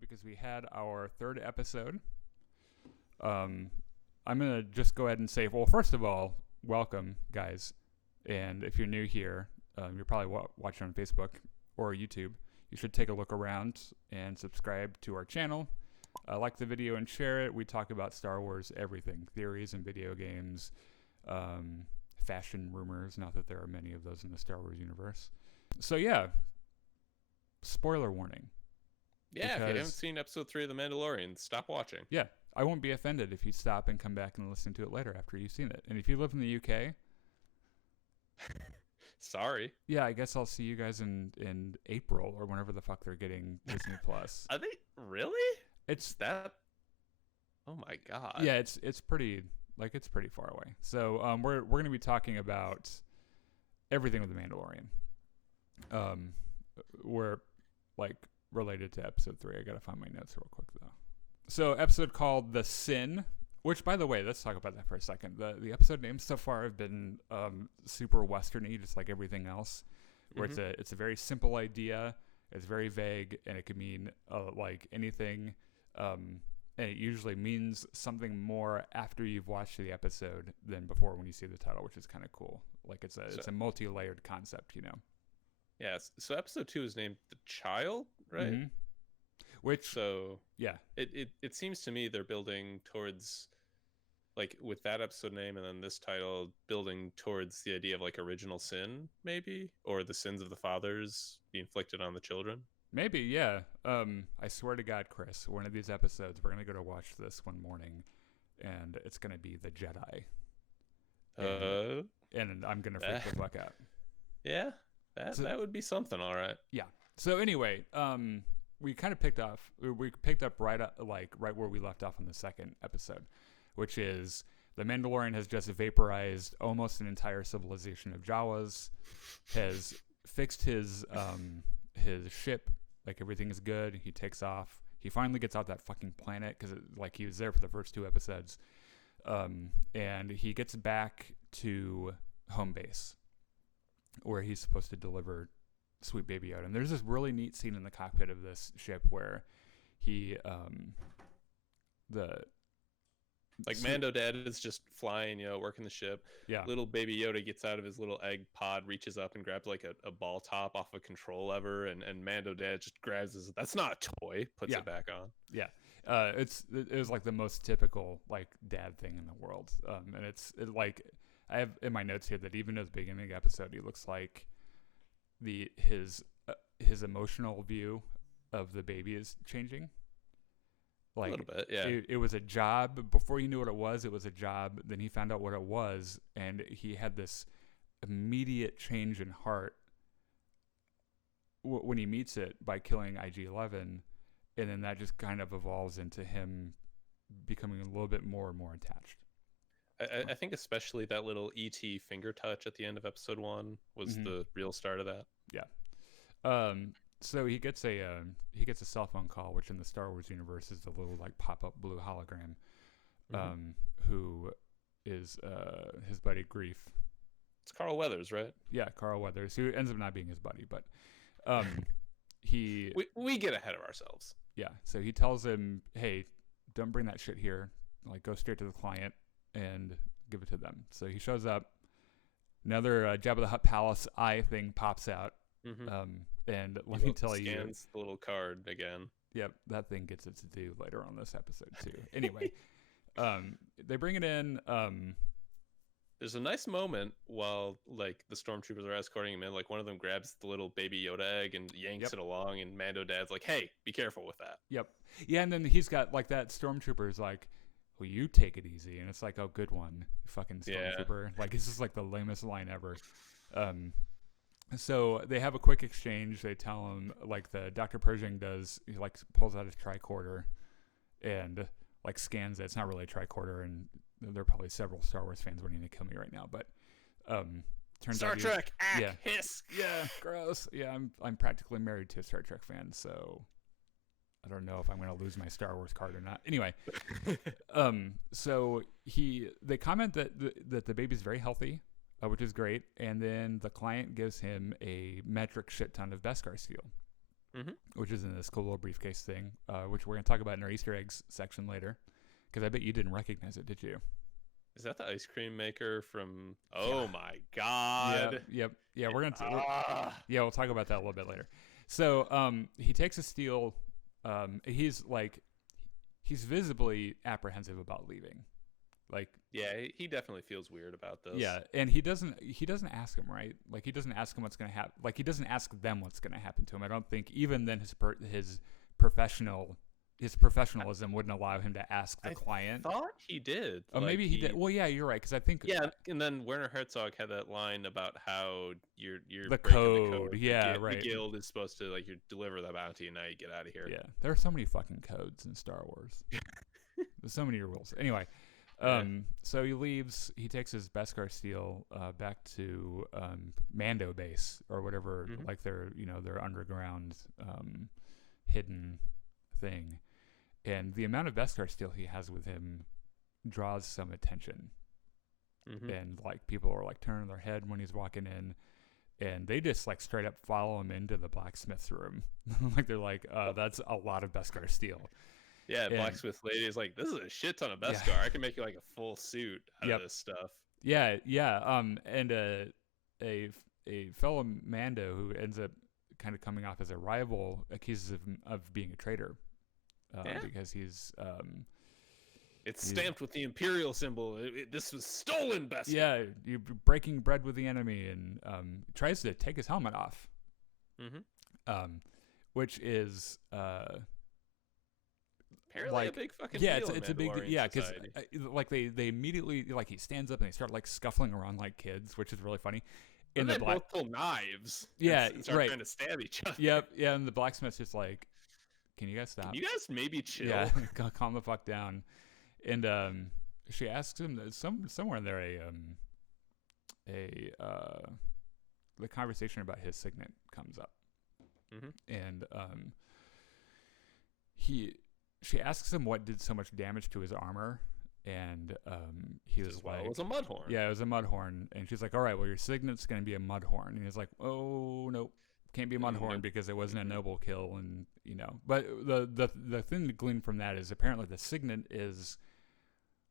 because we had our third episode. I'm going to just go ahead and say, well, first of all, welcome, guys. And if you're new here, you're probably watching on Facebook or YouTube. You should take a look around and subscribe to our channel. Like the video and share it. We talk about Star Wars everything, theories and video games, fashion rumors, not that there are many of those in the Star Wars universe. So yeah, spoiler warning. Yeah, if you haven't seen episode 3 of The Mandalorian, stop watching. Yeah, I won't be offended if you stop and come back and listen to it later after you've seen it. And if you live in the UK... Sorry. Yeah, I guess I'll see you guys in April or whenever the fuck they're getting Disney Plus. Are they really? It's that. Oh my god. Yeah, it's pretty far away. So we're going to be talking about everything with the Mandalorian. We're like related to episode 3. I gotta find my notes real quick though. So episode called The Sin. Which, by the way, let's talk about that for a second. The episode names so far have been super westerny, just like everything else. Where it's a very simple idea, it's very vague, and it could mean like anything. And it usually means something more after you've watched the episode than before when you see the title, which is kind of cool. Like it's a multi-layered concept, you know. Yes. So episode 2 is named The Child, right? Mm-hmm. Which yeah, it seems to me they're building towards, like, with that episode name and then this title, building towards the idea of like original sin, maybe, or the sins of the fathers be inflicted on the children. Maybe, yeah. I swear to God, Chris, one of these episodes we're gonna go to watch this one morning, and it's gonna be the Jedi. And I'm gonna freak the fuck out. Yeah, that would be something, all right. Yeah. So anyway, we kind of picked up right where we left off on the second episode, which is the Mandalorian has just vaporized almost an entire civilization of Jawas, has fixed his ship, like everything is good. He takes off. He finally gets off that fucking planet because like he was there for the first 2 episodes, and he gets back to home base where he's supposed to deliver sweet baby Yoda. And there's this really neat scene in the cockpit of this ship where he Mando Dad is just flying, working the ship. Yeah. Little baby Yoda gets out of his little egg pod, reaches up and grabs like a ball top off a control lever, and Mando Dad just grabs his, that's not a toy, puts it back on. Yeah. It was like the most typical like dad thing in the world. And it's like I have in my notes here that even at the beginning episode he looks like his emotional view of the baby is changing. Like, a little bit, yeah. It was a job. Before he knew what it was a job. Then he found out what it was, and he had this immediate change in heart when he meets it by killing IG-11, and then that just kind of evolves into him becoming a little bit more and more attached. I think especially that little E.T. finger touch at the end of episode 1 was the real start of that. Yeah. So he gets a cell phone call, which in the Star Wars universe is the little like pop-up blue hologram, who is his buddy Grief. It's Carl Weathers, right? Yeah, Carl Weathers, who ends up not being his buddy, but we get ahead of ourselves. Yeah, so he tells him, "Hey, don't bring that shit here. Like, go straight to the client and give it to them." So he shows up. Another Jabba the Hutt Palace eye thing pops out. And let me tell you, scans the little card again. Yep, that thing gets its due later on this episode too. Anyway, they bring it in. There's a nice moment while like the stormtroopers are escorting him in. Like one of them grabs the little baby Yoda egg and yanks it along, and Mando Dad's like, "Hey, be careful with that." Yep. Yeah, and then he's got like that stormtrooper's like, "Well, you take it easy," and it's like, "Oh, good one, you fucking stormtrooper." Yeah. Like this is like the lamest line ever. So they have a quick exchange. They tell him, like the Dr. Pershing does, he like pulls out his tricorder and like scans it. It's not really a tricorder, and there are probably several Star Wars fans wanting to kill me right now, but turns Star out Trek, hiss. Yeah, gross. Yeah, I'm practically married to a Star Trek fan, so I don't know if I'm going to lose my Star Wars card or not. Anyway, so they comment that the baby's very healthy. Which is great, and then the client gives him a metric shit ton of Beskar steel. which is in this cool little briefcase thing, which we're going to talk about in our Easter eggs section later. Because I bet you didn't recognize it, did you? Is that the ice cream maker from? Oh my God! Yep. Yeah, we're gonna. Yeah, we'll talk about that a little bit later. So, he takes a steel. He's visibly apprehensive about leaving. Like, yeah, he definitely feels weird about this. Yeah, and he doesn't ask him, right? Like, he doesn't ask him what's gonna happen. Like, he doesn't ask them what's gonna happen to him. I don't think even then his professionalism wouldn't allow him to ask the client. I thought he did. Oh, like maybe he did. Well, yeah, you're right. Because I think. Yeah, and then Werner Herzog had that line about how you're the breaking code. the code. Yeah, right. The guild is supposed to you deliver the bounty, and now you get out of here. Yeah, there are so many fucking codes in Star Wars. There's so many rules. Anyway, so he leaves. He takes his Beskar steel back to Mando base or whatever, like their underground hidden thing. And the amount of Beskar steel he has with him draws some attention. And like people are like turning their head when he's walking in, and they just like straight up follow him into the blacksmith's room. Like they're like, that's a lot of Beskar steel. Yeah, blacksmith lady is like, this is a shit ton of Beskar. Yeah. I can make you like a full suit out of this stuff. Yeah. And a fellow Mando who ends up kind of coming off as a rival accuses him of being a traitor. Because he's it's stamped with the Imperial symbol. This was stolen, Beskar. Yeah, you're breaking bread with the enemy, and tries to take his helmet off. Which is apparently like, a big fucking deal. Yeah, it's a big deal. Yeah, because like they immediately like he stands up and they start like scuffling around like kids, which is really funny. And they both pull knives. Yeah, and start trying to stab each other. Yep, yeah, and the blacksmith's just like, can you guys stop? Can you guys maybe chill? Yeah, calm the fuck down. And she asks him somewhere in there the conversation about his signet comes up, and she asks him what did so much damage to his armor, and he was like, it was a mudhorn. Yeah, it was a mudhorn, and she's like, all right, well your signet's gonna be a mudhorn, and he's like, oh no. Can't be a mudhorn because it wasn't a noble kill, and But the thing to glean from that is apparently the signet is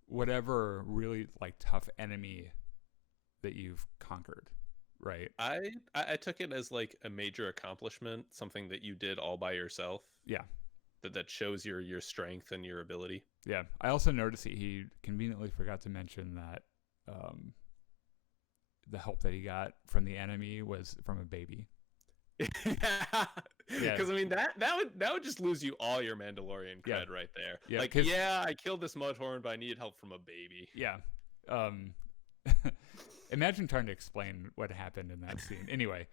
whatever really like tough enemy that you've conquered, right? I took it as like a major accomplishment, something that you did all by yourself. Yeah, that shows your strength and your ability. Yeah, I also noticed that he conveniently forgot to mention that the help that he got from the enemy was from a baby. Because I mean that would just lose you all your Mandalorian cred right there. Yeah, like I killed this mudhorn, but I needed help from a baby. Yeah. Imagine trying to explain what happened in that scene. Anyway,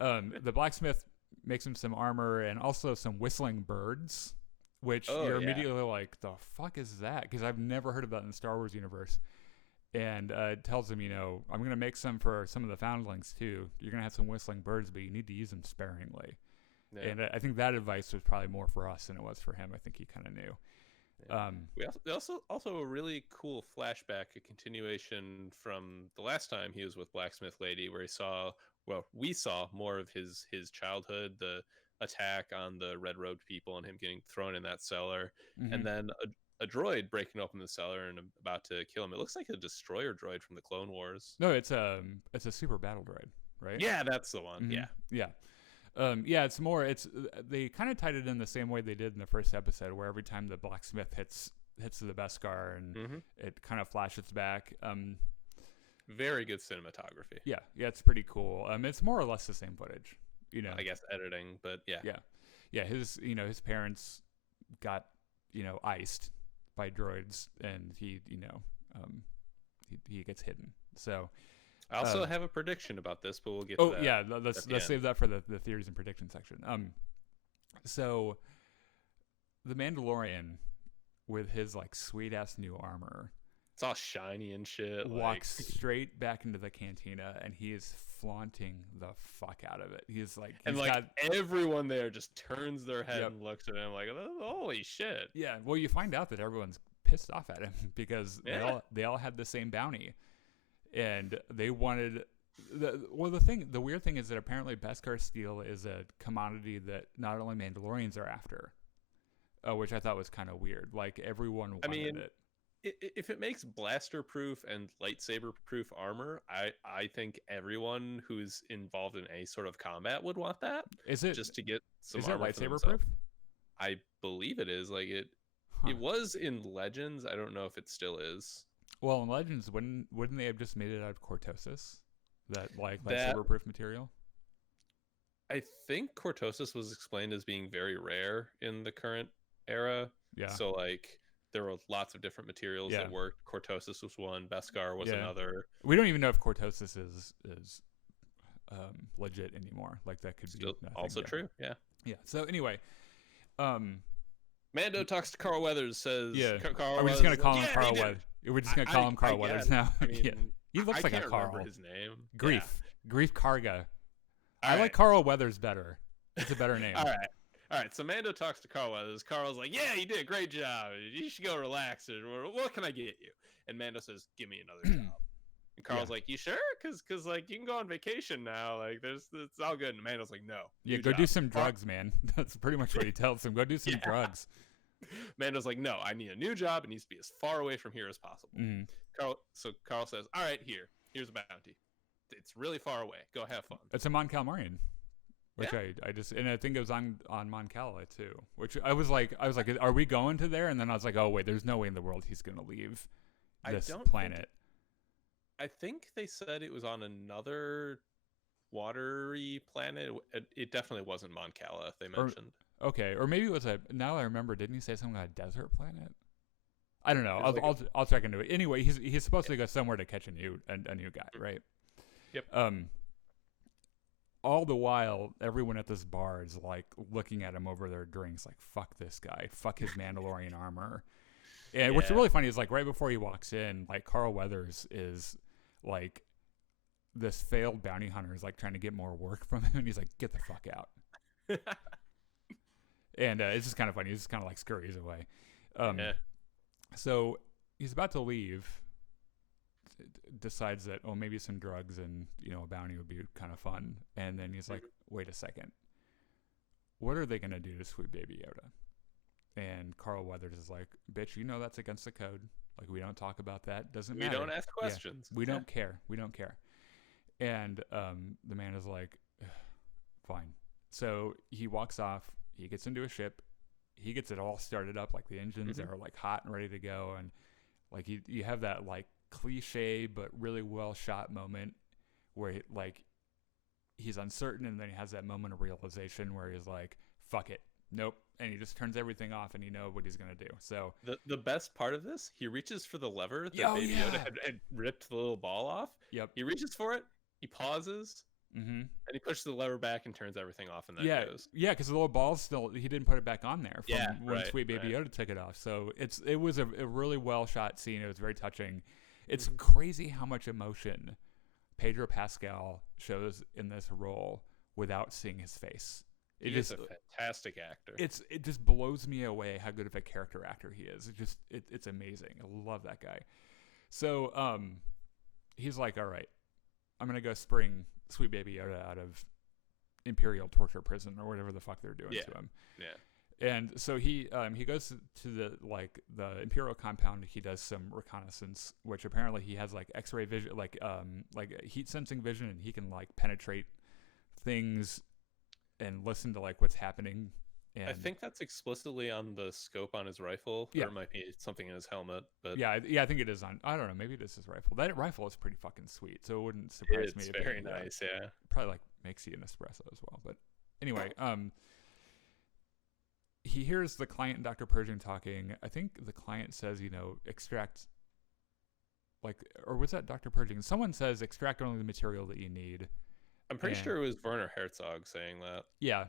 the blacksmith makes him some armor and also some whistling birds, which you're immediately like, the fuck is that? Because I've never heard of that in the Star Wars universe. And tells him, I'm going to make some for some of the foundlings too. You're going to have some whistling birds, but you need to use them sparingly. Yeah. And I think that advice was probably more for us than it was for him. I think he kind of knew. Yeah. We also a really cool flashback, a continuation from the last time he was with Blacksmith Lady, where we saw more of his childhood, the attack on the Red Robed people and him getting thrown in that cellar, and then a droid breaking open the cellar and about to kill him. It looks like a destroyer droid from the Clone Wars. No, it's a super battle droid, right? Yeah, that's the one. Yeah. It's more. They kind of tied it in the same way they did in the first episode, where every time the blacksmith hits the Beskar and it kind of flashes back. Very good cinematography. Yeah, it's pretty cool. It's more or less the same footage. I guess editing, but yeah. His parents got iced by droids, and he gets hidden. So I also have a prediction about this, but we'll get to that. Yeah, let's save that for the theories and prediction section. So the Mandalorian with his like sweet ass new armor, it's all shiny and shit, walks straight back into the cantina, and he is flaunting the fuck out of it. He's like, everyone there just turns their head and looks at him like, holy shit. Yeah, well, you find out that everyone's pissed off at him because they all had the same bounty, and they wanted The weird thing is that apparently Beskar steel is a commodity that not only Mandalorians are after, which I thought was kind of weird. Like everyone wanted it. If it makes blaster proof and lightsaber proof armor, I think everyone who's involved in any sort of combat would want that. Is it just to get some is it armor lightsaber proof? I believe it is. Like it was in Legends. I don't know if it still is. Well, in Legends, wouldn't they have just made it out of cortosis? That like lightsaber proof material? I think cortosis was explained as being very rare in the current era. Yeah. So like there were lots of different materials that worked. Cortosis was one. Beskar was another. We don't even know if cortosis is legit anymore. Like that could still be also true. Yeah. Yeah. So anyway, Mando talks to Carl Weathers. Says, Are we just gonna call him Carl Weathers? We're just gonna call him Carl Weathers now. I mean, he looks like a Carl. I can't remember his name. Grief Karga. I like Carl Weathers better. It's a better name. All right. So Mando talks to Carl Weathers. Carl's like, "Yeah, you did a great job. You should go relax. What can I get you?" And Mando says, "Give me another job." And Carl's like, "You sure? Cause like you can go on vacation now. Like it's all good." And Mando's like, "No. Yeah, go do some drugs, man." That's pretty much what he tells him. Go do some drugs. Mando's like, "No, I need a new job. It needs to be as far away from here as possible." Mm-hmm. Carl says, "All right, here's a bounty. It's really far away. Go have fun." It's a Mon Calamarian, which I just, and I think it was on Mon Cala too. Which I was like, are we going to there? And then I was like, oh wait, there's no way in the world he's gonna leave this planet. I think they said it was on another watery planet. It definitely wasn't Mon Cala. They mentioned. Or maybe it was now I remember, didn't he say something about a desert planet? I don't know. I'll check into it. Anyway, he's supposed to go somewhere to catch a new guy, right? Yep. All the while, everyone at this bar is like looking at him over their drinks, like "fuck this guy, fuck his Mandalorian armor." And what's really funny is like right before he walks in, like Carl Weathers is like this failed bounty hunter is like trying to get more work from him, and he's like, "Get the fuck out." And it's just kind of funny. He's just kind of like scurries away. So he's about to leave. Decides that maybe some drugs and a bounty would be kind of fun. And then he's like, "Wait a second. What are they gonna do to sweet baby Yoda?" And Carl Weathers is like, "Bitch, that's against the code. Like we don't talk about that. Doesn't matter. We don't ask questions. We don't care. We don't care." And the man is like, "Fine." So he walks off. He gets into a ship. He gets it all started up. Like the engines are like hot and ready to go. And like you have that like cliche but really well shot moment where he's uncertain, and then he has that moment of realization where he's like, "Fuck it, nope," and he just turns everything off, and what he's gonna do. So the best part of this, he reaches for the lever that Baby Yoda had ripped the little ball off. Yep. He reaches for it. He pauses. And he pushes the lever back and turns everything off, and then goes. Yeah, because the little ball's still, he didn't put it back on there from when Sweet Baby Yoda took it off. So it was a really well shot scene. It was very touching. It's crazy how much emotion Pedro Pascal shows in this role without seeing his face. He's a fantastic actor. It just blows me away how good of a character actor he is. It's amazing. I love that guy. So he's like, "All right, I'm gonna go spring Sweet Baby Yoda out of Imperial torture prison or whatever the fuck they're doing to him." Yeah. And so he goes to the Imperial compound. He does some reconnaissance, which apparently he has like X-ray vision, like heat sensing vision, and he can like penetrate things and listen to like what's happening. And I think that's explicitly on the scope on his rifle. Or it might be something in his helmet. But I think it is on. I don't know. Maybe it is his rifle. That rifle is pretty fucking sweet. So it wouldn't surprise me. It's very nice. Yeah. Probably like makes you an espresso as well. But anyway, he hears the client and Dr. Pershing talking. I think the client says, extract, or was that Dr. Pershing? Someone says extract only the material that you need. I'm pretty sure it was Werner Herzog saying that. Yeah.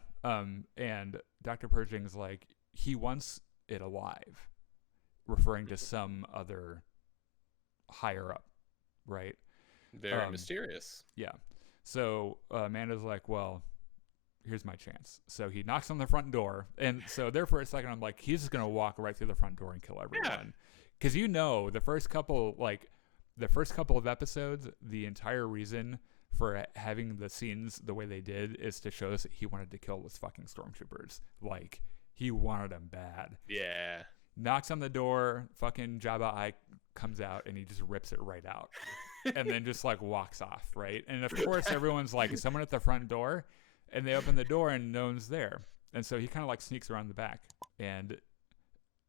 And Dr. Pershing's like, he wants it alive, referring to some other higher up, right? Very mysterious. Yeah. So Amanda's like, well, here's my chance. So he knocks on the front door. And so there for a second, I'm like, he's just going to walk right through the front door and kill everyone. Because the first couple of episodes, the entire reason for having the scenes the way they did is to show us that he wanted to kill those fucking stormtroopers. Like, he wanted them bad. Yeah. Knocks on the door, fucking Jabba Eye comes out, and he just rips it right out. And then just, like, walks off, right? And, of course, everyone's like, is someone at the front door? And they open the door, and no one's there. And so he kind of, like, sneaks around the back and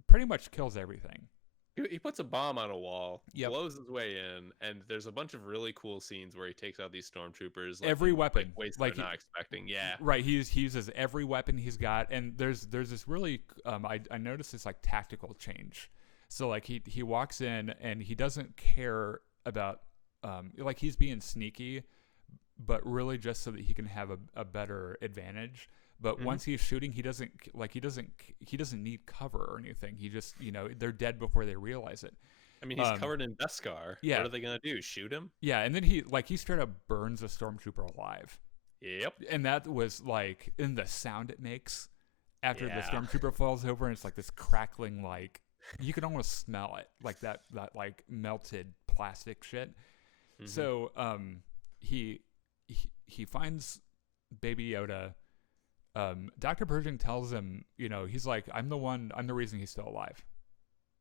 pretty much kills everything. He puts a bomb on a wall, Yep. blows his way in, and there's a bunch of really cool scenes where he takes out these stormtroopers. Every weapon. Like, ways Like, they're not expecting. Yeah. Right. He uses every weapon he's got. And there's this really, I noticed this, like, tactical change. So, like, he walks in, and he doesn't care about, like, he's being sneaky, but really just so that he can have a better advantage. But once he's shooting, he doesn't need cover or anything. He just, they're dead before they realize it. I mean, he's covered in Beskar. Yeah. What are they gonna do? Shoot him? Yeah, and then he straight up burns a stormtrooper alive. Yep. And that was like, in the sound it makes after the stormtrooper falls over, and it's like this crackling, like, you can almost smell it, like that like melted plastic shit. So he finds Baby Yoda. Dr. Pershing tells him, he's like, I'm the reason he's still alive.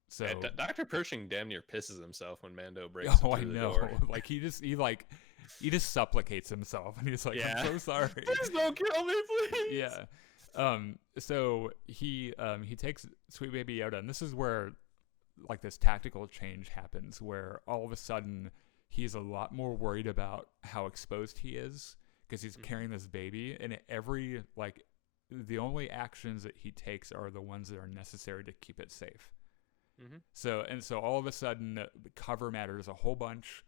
So yeah, Dr. Pershing damn near pisses himself when Mando breaks through the door. Like, he just supplicates himself, and he's like, I'm so sorry. Please don't kill me, please. Yeah. So he takes Sweet Baby Yoda, and this is where, like, this tactical change happens, where all of a sudden he's a lot more worried about how exposed he is, because he's carrying this baby, and the only actions that he takes are the ones that are necessary to keep it safe. So all of a sudden, cover matters a whole bunch.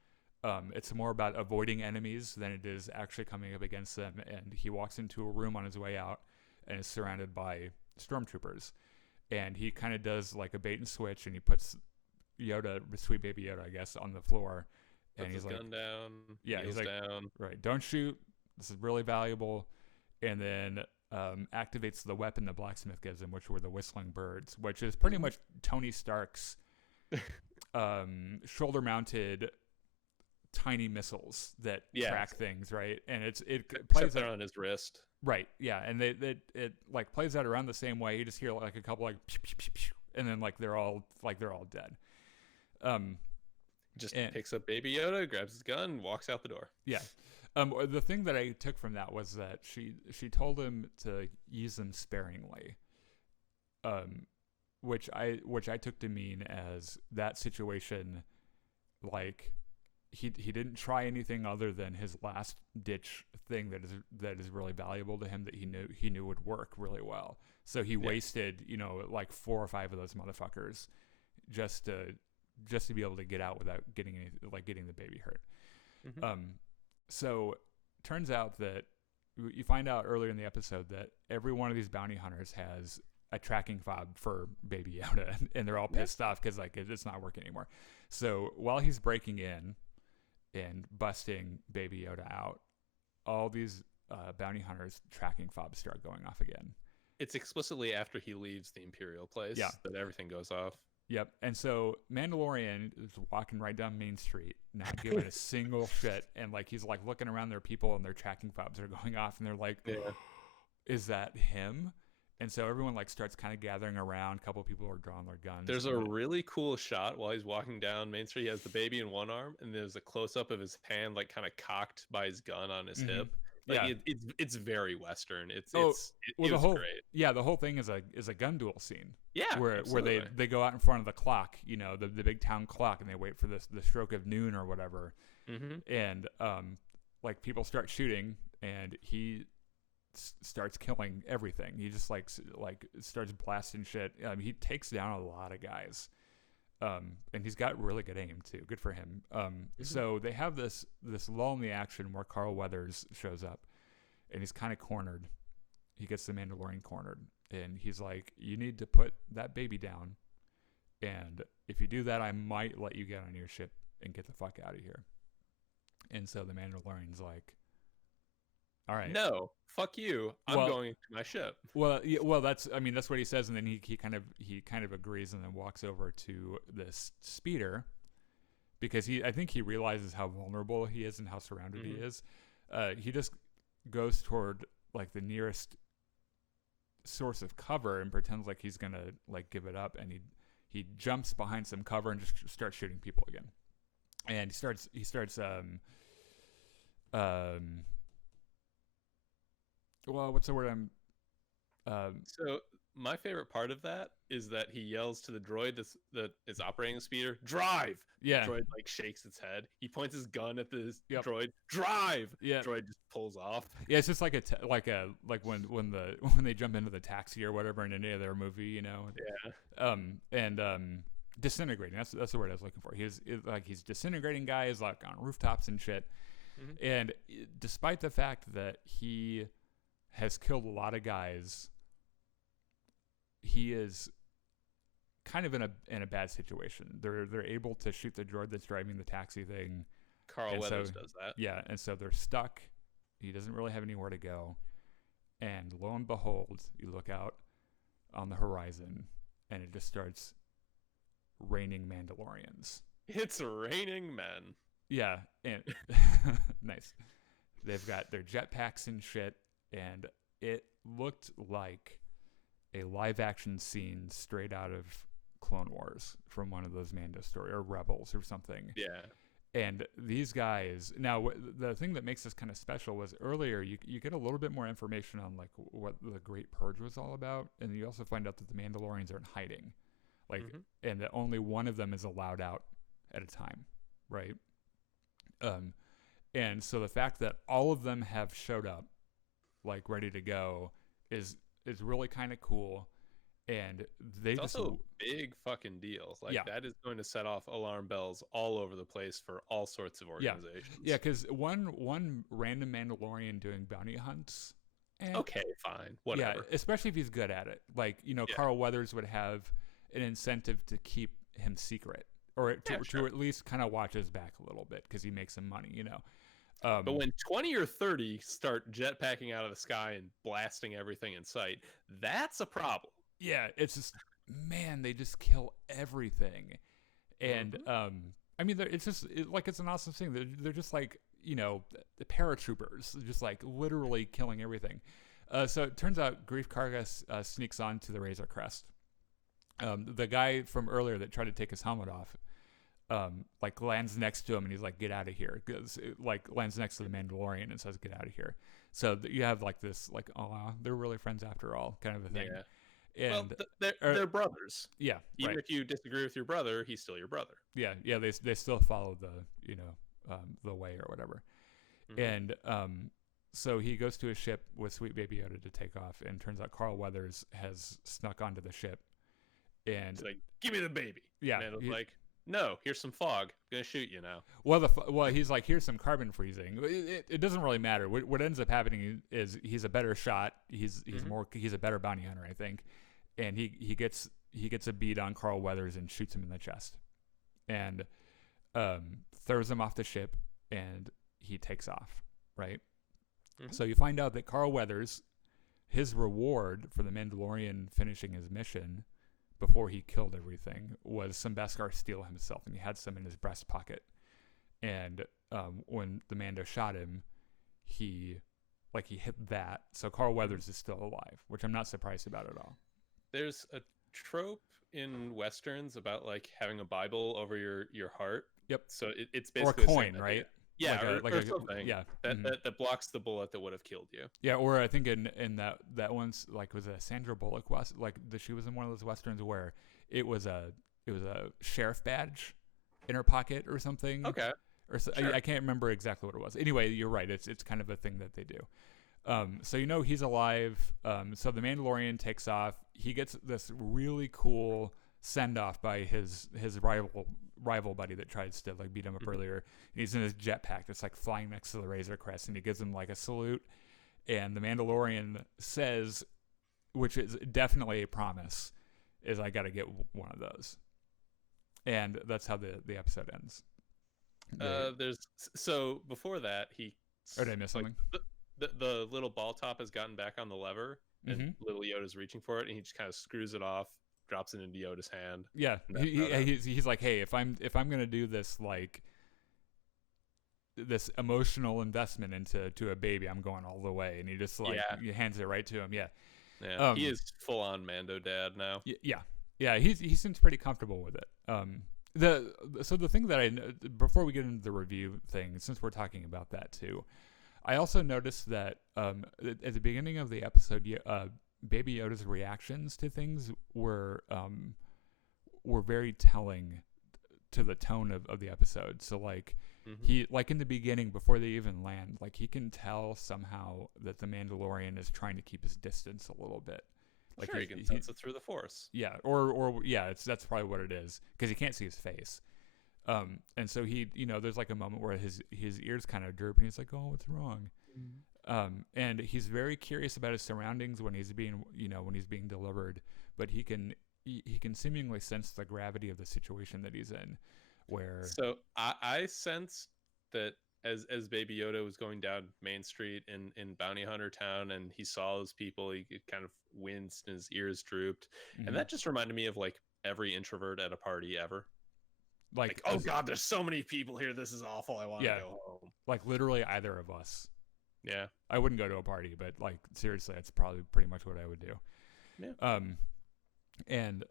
It's more about avoiding enemies than it is actually coming up against them. And he walks into a room on his way out and is surrounded by stormtroopers. And he kind of does like a bait and switch, and he puts Yoda, Sweet Baby Yoda, I guess, on the floor. And Puts his gun down. Yeah, he's like, down. Right, don't shoot. This is really valuable. And then activates the weapon the blacksmith gives him, which were the whistling birds, which is pretty much Tony Stark's shoulder-mounted tiny missiles that track things, right? And it plays out on his wrist. Right, yeah, and it like plays out around the same way. You just hear like a couple like pew, pew, pew, pew, and then like they're all dead. Picks up Baby Yoda, grabs his gun, walks out the door. Yeah. The thing that I took from that was that she told him to use them sparingly, which I took to mean as that situation, like he didn't try anything other than his last ditch thing that is really valuable to him, that he knew would work really well. So he wasted like 4 or 5 of those motherfuckers just to be able to get out without getting the baby hurt. So turns out that you find out earlier in the episode that every one of these bounty hunters has a tracking fob for Baby Yoda, and they're all pissed off because like it's not working anymore. So while he's breaking in and busting Baby Yoda out, all these bounty hunters' tracking fobs start going off again. It's explicitly after he leaves the Imperial place that everything goes off. Yep. And so Mandalorian is walking right down Main Street, not giving a single shit. And like, he's like looking around their people, and their tracking fobs are going off, and they're like, is that him? And so everyone like starts kind of gathering around. A couple of people are drawing their guns. There's a really cool shot while he's walking down Main Street. He has the baby in one arm, and there's a close up of his hand, like kind of cocked by his gun on his hip. Like it's very Western. It was great. Yeah, the whole thing is a gun duel scene. Yeah, where they go out in front of the clock, the big town clock, and they wait for the stroke of noon or whatever. And like people start shooting, and he starts killing everything. He just like starts blasting shit. He takes down a lot of guys. And he's got really good aim too. Good for him. So they have this lull in the action where Carl Weathers shows up, and he's kind of cornered. He gets the Mandalorian cornered, and he's like, "You need to put that baby down, and if you do that, I might let you get on your ship and get the fuck out of here." And so the Mandalorian's like, "All right, no, fuck you. I'm going to my ship." Well, that's what he says, and then he kind of agrees, and then walks over to this speeder, because I think he realizes how vulnerable he is and how surrounded he is. he just goes toward like the nearest source of cover and pretends like he's gonna like give it up, and he jumps behind some cover and just starts shooting people again. And he starts well, what's the word So my favorite part of that is that he yells to the droid that is operating the speeder, "Drive!" yeah. The droid like shakes its head. He points his gun at the Yep. droid, "Drive!" Yeah. Droid just pulls off. Yeah, it's just like like when when they jump into the taxi or whatever in any other movie, you know. Yeah. And disintegrating. That's the word I was looking for. He's disintegrating guys like on rooftops and shit. Mm-hmm. And despite the fact that he has killed a lot of guys, he is kind of in a bad situation. They're able to shoot the droid that's driving the taxi thing. Carl Weathers does that. Yeah, and so they're stuck. He doesn't really have anywhere to go. And lo and behold, you look out on the horizon, and it just starts raining Mandalorians. It's raining men. Yeah, and nice. They've got their jetpacks and shit, and it looked like a live-action scene straight out of Clone Wars from one of those Mando story or Rebels or something. Yeah. And these guys, now the thing that makes this kind of special was earlier you get a little bit more information on like what the Great Purge was all about, and you also find out that the Mandalorians are in hiding, like, and that only one of them is allowed out at a time, right? And so the fact that all of them have showed up, like ready to go, is really kind of cool. And it's also a big fucking deal. Like, yeah. That is going to set off alarm bells all over the place for all sorts of organizations. Yeah, because one random Mandalorian doing bounty hunts. Okay, fine, whatever. Yeah, especially if he's good at it. Like, Carl Weathers would have an incentive to keep him secret, or to at least kind of watch his back a little bit because he makes some money, But when 20 or 30 start jetpacking out of the sky and blasting everything in sight, that's a problem. Yeah, it's just, man, they just kill everything. And, I mean, it's just, it's an awesome thing. They're just like, the paratroopers, just like literally killing everything. So it turns out Grief Karga sneaks on to the Razor Crest. The guy from earlier that tried to take his helmet off, like lands next to him and he's like, "Get out of here!" Like lands next to the Mandalorian and says, "Get out of here." So you have like this, like, oh, they're really friends after all, kind of a thing. Yeah. And they're brothers. Yeah. Even if you disagree with your brother, he's still your brother. Yeah. Yeah. They still follow the way or whatever. And so he goes to his ship with Sweet Baby Yoda to take off, and turns out Carl Weathers has snuck onto the ship. And he's like, "Give me the baby." Yeah. And it's like, "No, here's some fog. I'm gonna shoot you now." Well, he's like, "Here's some carbon freezing." It doesn't really matter. What ends up happening is he's a better shot. He's a better bounty hunter, I think. And he gets a bead on Carl Weathers and shoots him in the chest, and throws him off the ship, and he takes off. Right. So you find out that Carl Weathers, his reward for the Mandalorian finishing his mission before he killed everything was some Beskar steel himself, and he had some in his breast pocket. And when the Mando shot him, he hit that. So Carl Weathers is still alive, which I'm not surprised about at all. There's a trope in Westerns about like having a Bible over your heart. Yep. So it's basically or a coin, right? Yeah, or something. Yeah. That blocks the bullet that would have killed you. Yeah, or I think in that one's like, was a Sandra Bullock West, like she was in one of those Westerns where it was a sheriff badge in her pocket or something. Okay. Or I can't remember exactly what it was. Anyway, you're right. It's kind of a thing that they do. So he's alive. So the Mandalorian takes off. He gets this really cool send off by his rival buddy that tries to like beat him up earlier. And he's in his jetpack that's like flying next to the Razor Crest, and he gives him like a salute. And the Mandalorian says, which is definitely a promise, is, "I got to get one of those." And that's how the episode ends. So before that, or did I miss something? The little ball top has gotten back on the lever, and little Yoda's reaching for it, and he just kind of screws it off, drops it into Yoda's hand. Yeah, he's like, "Hey, if I'm gonna do this, like, this emotional investment into a baby. I'm going all the way, and he just like he hands it right to him. Yeah, he is full on Mando dad now. Yeah. He seems pretty comfortable with it. The thing that before we get into the review thing, since we're talking about that too, I also noticed that at the beginning of the episode, Baby Yoda's reactions to things were very telling to the tone of the episode. So like he like in the beginning, before they even land, like he can tell somehow that the Mandalorian is trying to keep his distance a little bit. Like sure, he can sense it through the Force. Yeah, or that's probably what it is, because he can't see his face. And so he, there's like a moment where his ears kind of droop, and he's like, "Oh, what's wrong?" And he's very curious about his surroundings when he's being delivered, but he can seemingly sense the gravity of the situation that he's in. So I sense that as Baby Yoda was going down Main Street in Bounty Hunter Town, and he saw those people, he kind of winced and his ears drooped, and that just reminded me of like every introvert at a party ever. Like, oh god, there's so many people here. This is awful. I want to go home. Like literally either of us. Yeah, I wouldn't go to a party, but like seriously, that's probably pretty much what I would do. Yeah. And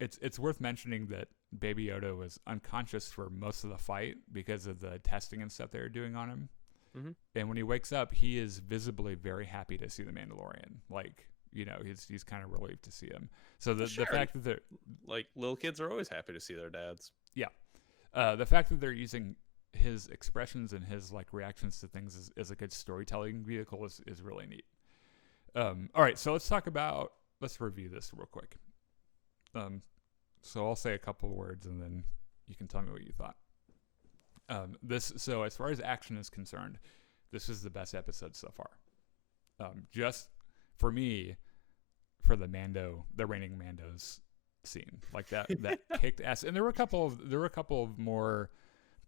it's worth mentioning that Baby Yoda was unconscious for most of the fight because of the testing and stuff they were doing on him. And when he wakes up, he is visibly very happy to see the Mandalorian. Like, he's kind of relieved to see him. So the fact that they're like, little kids are always happy to see their dads. Yeah. The fact that they're using his expressions and his like reactions to things as a good storytelling vehicle is really neat. All right, so let's review this real quick. So I'll say a couple of words and then you can tell me what you thought. So as far as action is concerned, this is the best episode so far. Just for me, for the reigning Mandos scene, like that kicked ass. And there were a couple of more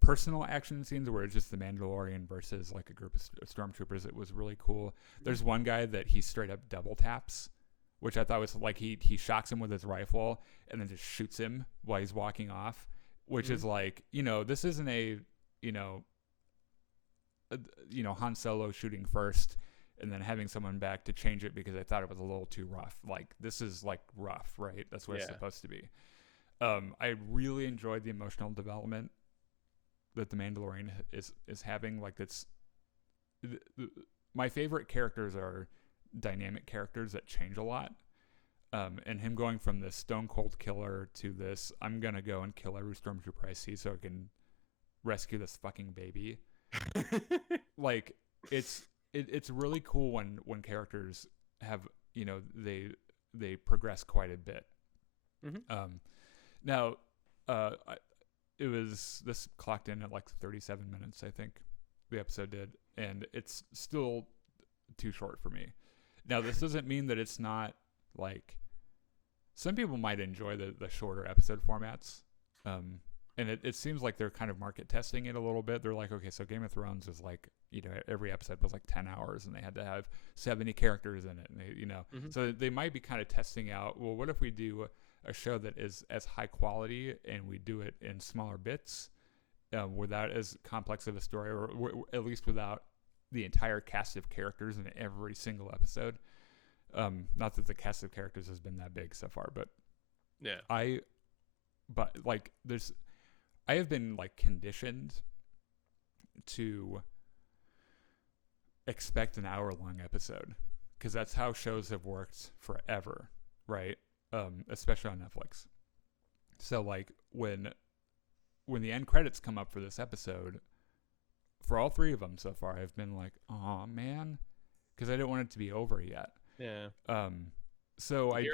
personal action scenes where it's just the Mandalorian versus like a group of stormtroopers. It was really cool. There's one guy that he straight up double taps, which I thought was like he shocks him with his rifle and then just shoots him while he's walking off, which is like, this isn't Han Solo shooting first and then having someone back to change it because I thought it was a little too rough. Like, this is like rough, right? That's what it's supposed to be. I really enjoyed the emotional development that the Mandalorian is having. Like, my favorite characters are dynamic characters that change a lot. And him going from this stone cold killer to this, I'm gonna go and kill every stormtrooper I see so I can rescue this fucking baby. Like, it's really cool when characters have, they progress quite a bit. Now, this clocked in at like 37 minutes, I think the episode did, and it's still too short for me. Now, this doesn't mean that it's not, like, some people might enjoy the shorter episode formats. And it seems like they're kind of market testing it a little bit. They're like, okay, so Game of Thrones was like, every episode was like 10 hours and they had to have 70 characters in it. And they, so they might be kind of testing out, well, what if we do a show that is as high quality and we do it in smaller bits without as complex of a story, or at least without the entire cast of characters in every single episode. Not that the cast of characters has been that big so far, but I have been like conditioned to expect an hour-long episode because that's how shows have worked forever, right? Especially on Netflix. So like when the end credits come up for this episode, for all three of them so far, I've been like, oh man, because I didn't want it to be over yet. Yeah. So I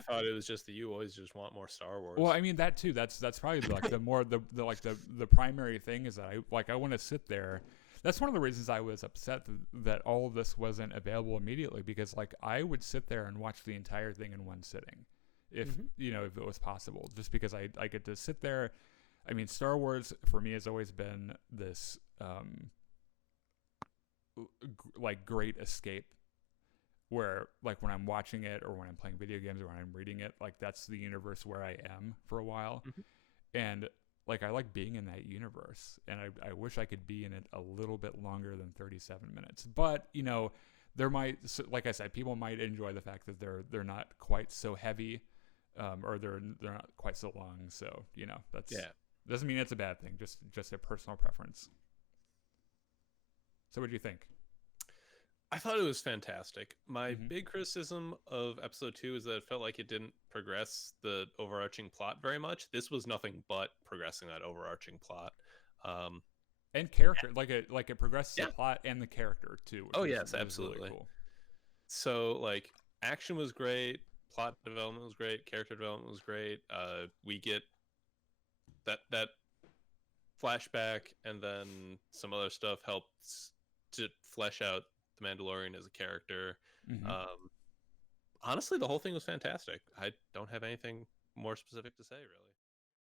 thought it was just that you always just want more Star Wars. Well, I mean that too. That's probably like the primary thing is that I want to sit there. That's one of the reasons I was upset that all of this wasn't available immediately, because like I would sit there and watch the entire thing in one sitting, if if it was possible. Just because I get to sit there. I mean, Star Wars for me has always been this like great escape. Where like when I'm watching it or when I'm playing video games or when I'm reading it, like that's the universe where I am for a while. And like I like being in that universe, and I wish I could be in it a little bit longer than 37 minutes. But you know, there might, like I said, people might enjoy the fact that they're not quite so heavy, or they're not quite so long. So you know, that's doesn't mean it's a bad thing. Just a personal preference. So what do you think? I thought it was fantastic. My big criticism of episode 2 is that it felt like it didn't progress the overarching plot very much. This was nothing but progressing that overarching plot. And character, like it progresses the plot and the character too. Oh yes, absolutely. Really cool. So like action was great, plot development was great, character development was great. We get that flashback, and then some other stuff helps to flesh out the Mandalorian as a character. Honestly, the whole thing was fantastic. I don't have anything more specific to say, really.